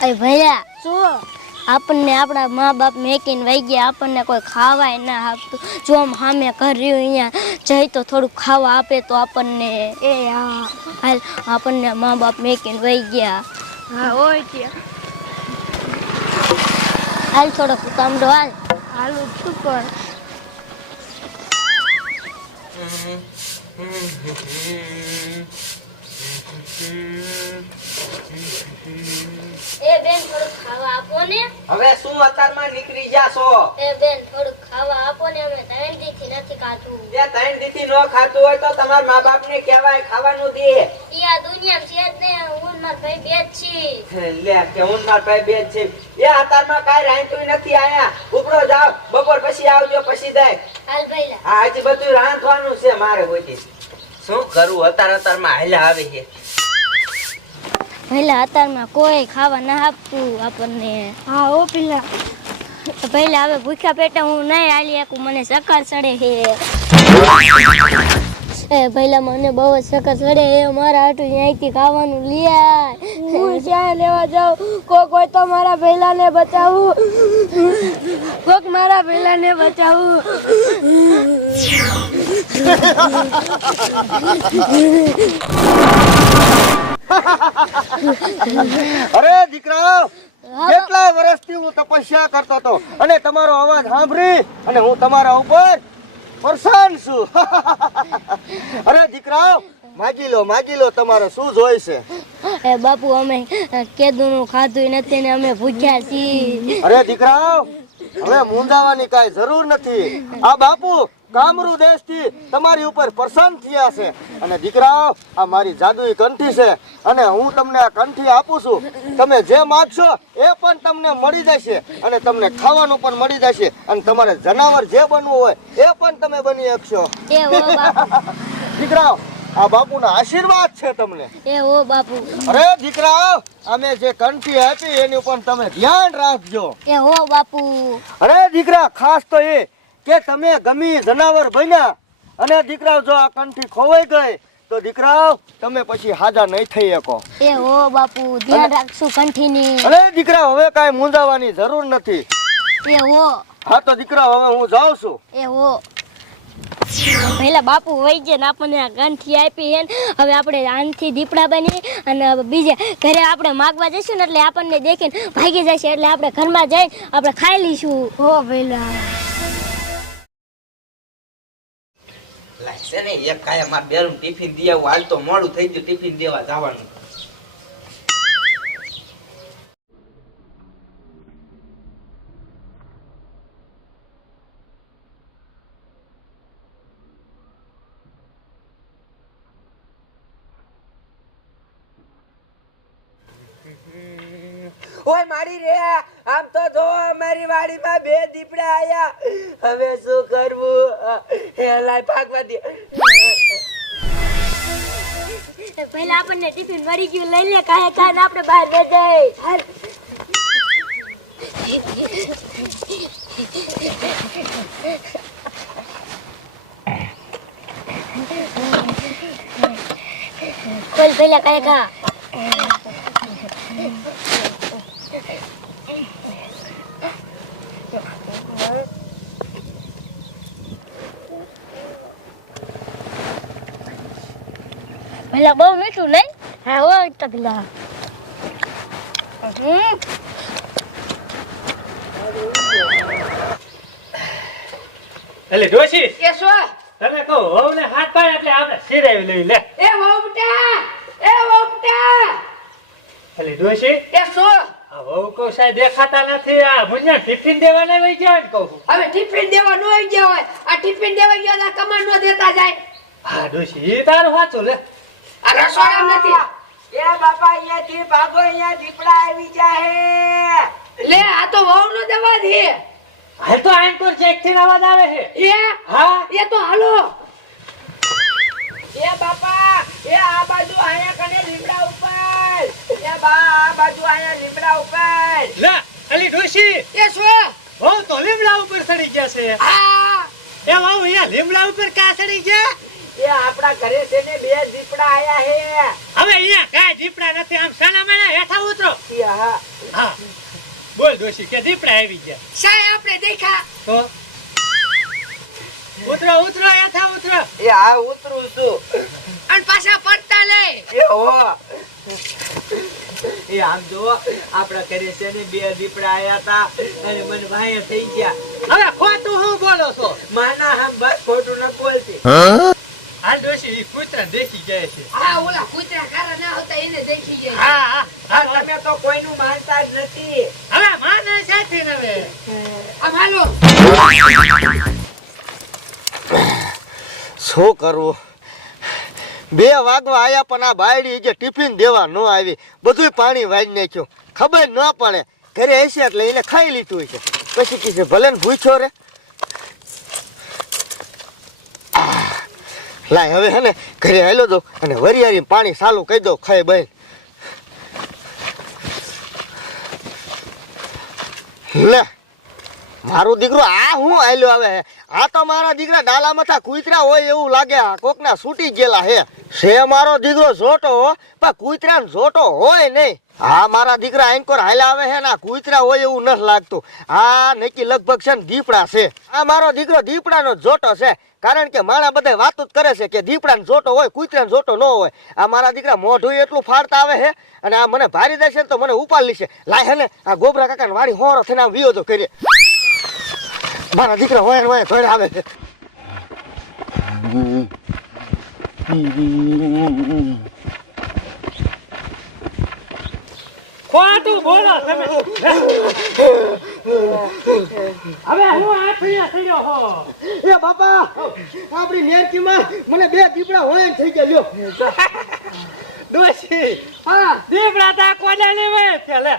અરે ભૈયા શું? આપણને આપણા મા બાપ મેકીને વહી ગયા આપણને કોઈ ખાવાય ના આપતું. જો આમ સામે કર્યું અહીંયા જઈ તો થોડુંક ખાવા આપે તો આપણને. એ હા. હાલ આપણને મા બાપ મેકીને વહી ગયા. હા હોય ત્યાં હાલ થોડોક કામડો હાલ. હાલ શું કર એ બેન થોડું ખાવા આપો ને. હવે શું અત્યારમાં નીકળી જાશો એ બેન થોડું ખાવા આપો ને અમે ત્રણ દીથી નથી ખાતું જે ત્રણ દીથી ન ખાતું હોય તો તમારા મા બાપ ને કહેવાય ખાવાનું દે. ઈ આ દુનિયામાં છે જ ને હું માર ભાઈ બે જ છીએ. લે કે હું માર ભાઈ બે જ છે એ અત્યારમાં કાઈ રાંધતું નથી આયા. ઉપડો જાવ બપોર પછી આવજો પછી જાય. હાલ ભાઈ હજી બધું રાંધવાનું છે મારે હોતી શું કરું? અતારમાં હાલ આવે છે. પહેલા અત્યારમાં કોઈ ખાવા ના આપતું આપણને. હા ઓ પેલા. તો પહેલા હવે ભૂખ્યા પેટે હું નહીં આલી શકું મને સકાર ચડે છે એ પહેલા મને બહુ જ સખત ચડે એ મારા હાટું અહીંથી ખાવાનું લઈ હું જ્યાં લેવા જાઉં કોઈ કોઈ તો મારા ભેલાને બચાવું. કોક મારા ભેલાને બચાવું. અરે દીકરા કેટલા વર્ષથી હું તપસ્યા કરતો હતો અને તમારો અવાજ સાંભળી અને હું તમારા ઉપર પરેશાન છું. અરે દીકરાઓ માગી લો માગી લો તમારે શું જોઈ છે એ બાપુ અમે કેદુનું ખાધું નથી ને અમે ભૂખ્યા છીએ. અરે દીકરાઓ હવે મૂંઝાવાની કાંઈ જરૂર નથી. આ બાપુ કામરૂ દેશથી તમારી ઉપર પ્રસન્ન થયા છે. અને દીકરાઓ આ મારી જાદુઈ કંઠી છે. અને હું તમને આ કંઠી આપું છું. તમે જે માગશો એ પણ તમને મળી જશે. અને તમને ખાવાનું પણ મળી જશે. અને તમારે જનાવર જે બનવું હોય એ પણ તમે બની શકશો. દીકરાઓ આ બાપુના આશીર્વાદ છે તમને. એ ઓ બાપુ. અરે દીકરાઓ અમે જે કંઠી આપી એની ઉપર તમે ધ્યાન રાખજો. એ હો બાપુ. અરે દીકરા ખાસ તો એ કે તમે ગમી જનાવર બન્યા અને દીકરાઓ જો આ કંઠી ખોવાઈ ગઈ તો દીકરાઓ તમે પછી હાજા નહીં થઈ શકો. એ હો બાપુ ધ્યાન રાખશું કંઠીની. અરે દીકરા હવે કાંઈ મૂંઝાવાની જરૂર નથી. એ હો. હા તો દીકરા હવે હું જાઉં છું. એ હો. પહેલા બાપુ વહી જાય ને આપણને આ ગંઠી આપી હે હવે આપણે આનથી દીપડા બની અને બીજે ઘરે આપણે માગવા જઈશું ને એટલે આપણને દેખીને ભાગી જશે એટલે આપણે ઘરમાં જઈને આપણે ખાઈ લઈશું. હો ભૈલા લાગશે ને, એક કાય માર બેરું ટિફિન દઈ આવું તો મોડું થઈ ગયું, ટિફિન દેવા જવાનું. મારી રે. આમ તો જો અમારી વાડીમાં બે દીપડા આયા. હવે શું કરવું? હે લાય ભાગવા દે. પહેલા આપણને ટિફિન મરી ગયું લઈ લે કાહે કાહે આપણે બહાર ન જાય હાલ. ખોલ પહેલા કાહે કા પહેલા બહુ મીઠું નહીં હા હો હમ એટલે ડોશી એ શું તમે કહો વહુ ને હાથ પાડે એટલે આપણે સિરાવી લઈ લે એ વહુટા એ વહુટા એટલે ડોશી એ શું આ વહુ કહું સાહેબ દેખાતા નથી આ મુંજા ટિફિન દેવા દેવાના વહી ગયા ને કહું હવે ટિફિન દેવા ન આવી ગયા હોય આ ટિફિન દેવા ગયા કમાન ન દેતા જાય હા ડોશી એ તારું સાચું લે રસોડા નથી. એ બાપા અહીંયાથી ભાગો અહીંયા દીપડા આવી જાય લે આ તો વહુ નો દેવા દે હાલ તો આંકોર ચેકથી અવાજ આવે છે? એ? હા. એ તો હાલો. એ બાપા એ આ બાજુ આયા કને લીમડા ઉપર. એ બા આ બાજુ આયા લીમડા ઉપર. લે અલી ડોશી. એ શું? વહુ તો લીમડા ઉપર ચડી ગયા છે. આ એ વહુ અહીંયા લીમડા ઉપર કા ચડી ગયા? એ આપણા ઘરે છે ને બે દીપડા આયા હે. હવે અહીંયા કાંઈ દીપડા નથી આમ સાના માના હેઠા ઉતરો. હા. હા. બોલ ડોશી કે દીપડા આવી ગયા. સાહેબ આપણે દેખા. તો? ઉતરો ઉતરો હેઠા ઉતરો. એ હા ઉતરું છું. અને પાછા પડતા લે. એ હો. એ આમ જો આપણા ઘરે છે ને બે દીપડા આયા તા અને મને ભાઈ થઈ ગયા. હવે ખોટું હું બોલો છો? માના હમ બસ ખોટું ન બોલતી. ઈ કૂતરા દેખી જાય છે. આ ઓલા કૂતરા કારા ના હોતા એને દેખી જાય હા હા હા હા. તમે તો કોઈનું માનતા જ નથી. હવે માને સાથે હવે? આમ હાલો. શું કરવું? બે વાગવા આયા પણ આ બાયડી જે ટિફિન દેવા ન આવી. બધું પાણી વાળી નાખ્યું. ખબર ન પડે. ઘરે હશે એટલે એને ખાઈ લીધું છે પછી કીધું ભલે ને ભૂખ્યો રે. લાય, હવે હે ને, ઘરે હાલો દો અને વરિયારી પાણી સાલું કહી દો ખાઈ બેન લે, મારો દીકરો, આ હું આલ્યો આવે આ તો મારા દીકરા ડાલા મથા કુતરા હોય એવું લાગે કોકના છૂટી ગયેલા હે. છે મારો દીકરો જોટો પણ કૂતરા જોટો હોય નહીં. હા, મારા દીકરા એન્કોર હાલ આવે છે ને કૂતરા હોય એવું નથી લાગતું. આ નક્કી લગભગ છે ને દીપડા છે. આ મારો દીકરો દીપડાનો જોટો છે, કારણ કે માણા બધા વાતો જ કરે છે કે દીપડાનો જોટો હોય, કૂતરાનો જોટો ન હોય. આ મારા દીકરા મોઢું એટલું ફાડતા આવે છે, અને આ મને ભારી દેશે તો મને ઉપાડી લેશે લાય ને, આ ગોબરા કાકાને વાળી હોરો થઈને આમ વિયોજો કરીએ મારા દીકરા હોય ને હોય ઘરે આવે છે. ખોટું બોલો તમે. હવે હું આફીએ થયો હો. એ બાપા આપણી નેરકીમાં મને બે દીપડા હોય થઈ ગયા લ્યો. દોશી હા. દીપડા તા કોને લેવે છે લે.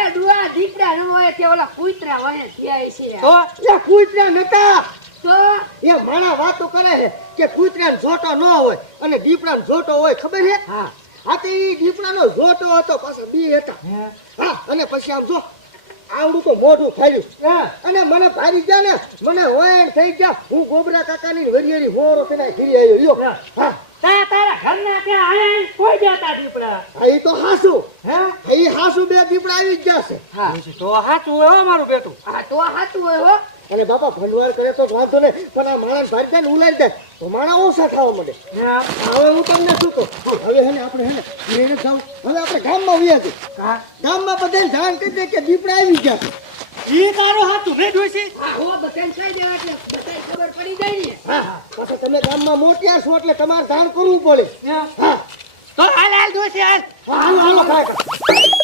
એ દુઆ દીપડા ન હોય કે ઓલા કૂતરા હોય થયા છે તો? એ કૂતરા નતા. તો? એ માણા વાતો કરે છે કે કૂતરાનો જોટો ન હોય અને દીપડાનો જોટો હોય ખબર છે? હા. આ તો ઈ દીપડાનો જોટો હતો પાછા બી હતા. હા? અને પછી આમ જો આવડું તો મોઢું ફાડ્યું. અને મને ભારી ગયા ને મને હોય ને થઈ ગયા. હું ગોબરા કાકાની વરિયાળી હોરો થઈને ઘીરી આવ્યો લ્યો. હા. તારા તારા ઘરના કે આયા કોઈ જતા દીપડા? હા ઈ તો હાસુ. હે? એ હાસુ બે દીપડા આવી જ ગયા હા. તો હાચું હોય હો મારું બેટું. હા તો હાચું હોય હો. અને બાપા ભંડવાર કરે તો વાંધો નહીં પણ આ માણસ ભારી જાય ને ઉલાઈ જાય તો માણા ઓછા ખાવા મળે હવે હું તમને શું કહું? હવે હે ને આપણે હે ને લઈને જાઉં હવે આપણે ગામમાં વ્યા છે ગામમાં બધાને જાણ કરી દે કે દીપડા આવી ગયા. ઈ તારું રે ડોશી આ હો બધાને કહી દેવા એટલે બધાને ખબર પડી જાય ને. હા પાછા તમે ગામમાં મોટિયા છો એટલે તમારે જાણ કરવું પડે. હા. તો હાલ હાલ ડોશી હાલ. હાલ હાલો